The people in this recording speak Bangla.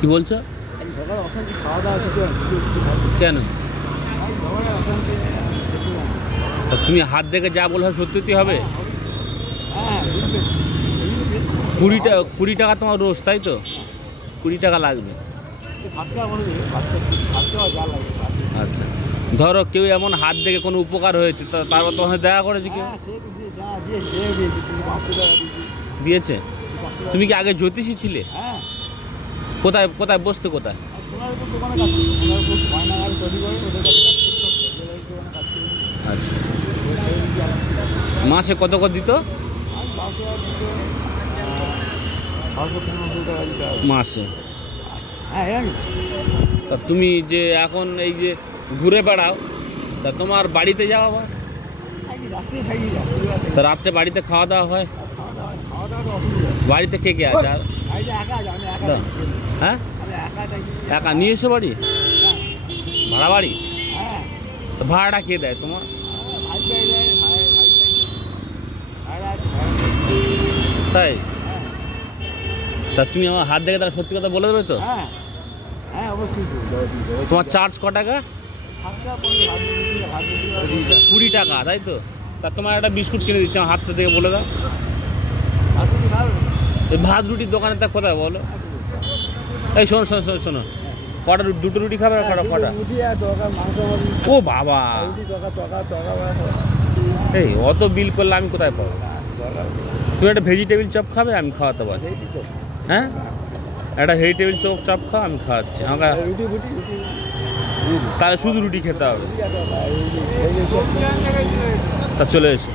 কি বলছো? কেন? তুমি হাত দেখে যা বলছো সত্যি হবে? 20 টাকা তোমার রোজ, তাই তো? 20 টাকা লাগবে। আচ্ছা, ধরো কেউ এমন হাত দেখে কোনো উপকার হয়েছে, তারপর তোমার দেখা করেছে কেউ? দিয়েছে? তুমি কি আগে জ্যোতিষী ছিলে? কোথায় কোথায় বসতে, কোথায়? আচ্ছা, মাসে কত কত দিত? মাসে? তা তুমি যে এখন এই যে ঘুরে বেড়াও, তা তোমার বাড়িতে যাওয়া হয়? তা রাত্রে বাড়িতে খাওয়া দাওয়া হয়? বাড়িতে কে কে আছে? আর হ্যাঁ, একা নিয়ে এসো বাড়ি? ভাড়া বাড়ি? ভাড়াটা কে দেয় তোমার? তাই? তা তুমি আমার হাত দেখে তার সত্যি কথা বলে দেবে তো? তোমার চার্জ ক টাকা? 20 টাকা, তাই তো? তা তোমার একটা বিস্কুট কিনে দিচ্ছি, আমার হাতটা দেখে বলে দাও। ভাত রুটির দোকানে তা কোথায় বলো? এই শোনো শোনো শোনো শোনো, কটা দুটো রুটি খাবে? কটা? ও বাবা, এই অত বিল করলে আমি কোথায় পাবো? তুমি একটা ভেজিটেবিল চপ খাবে, আমি খাওয়াতে পারি। হ্যাঁ, একটা ভেজিটেবিল চপ খাও, আমি খাওয়াচ্ছি। আমাকে তাহলে শুধু রুটি খেতে হবে। তা চলে এসো।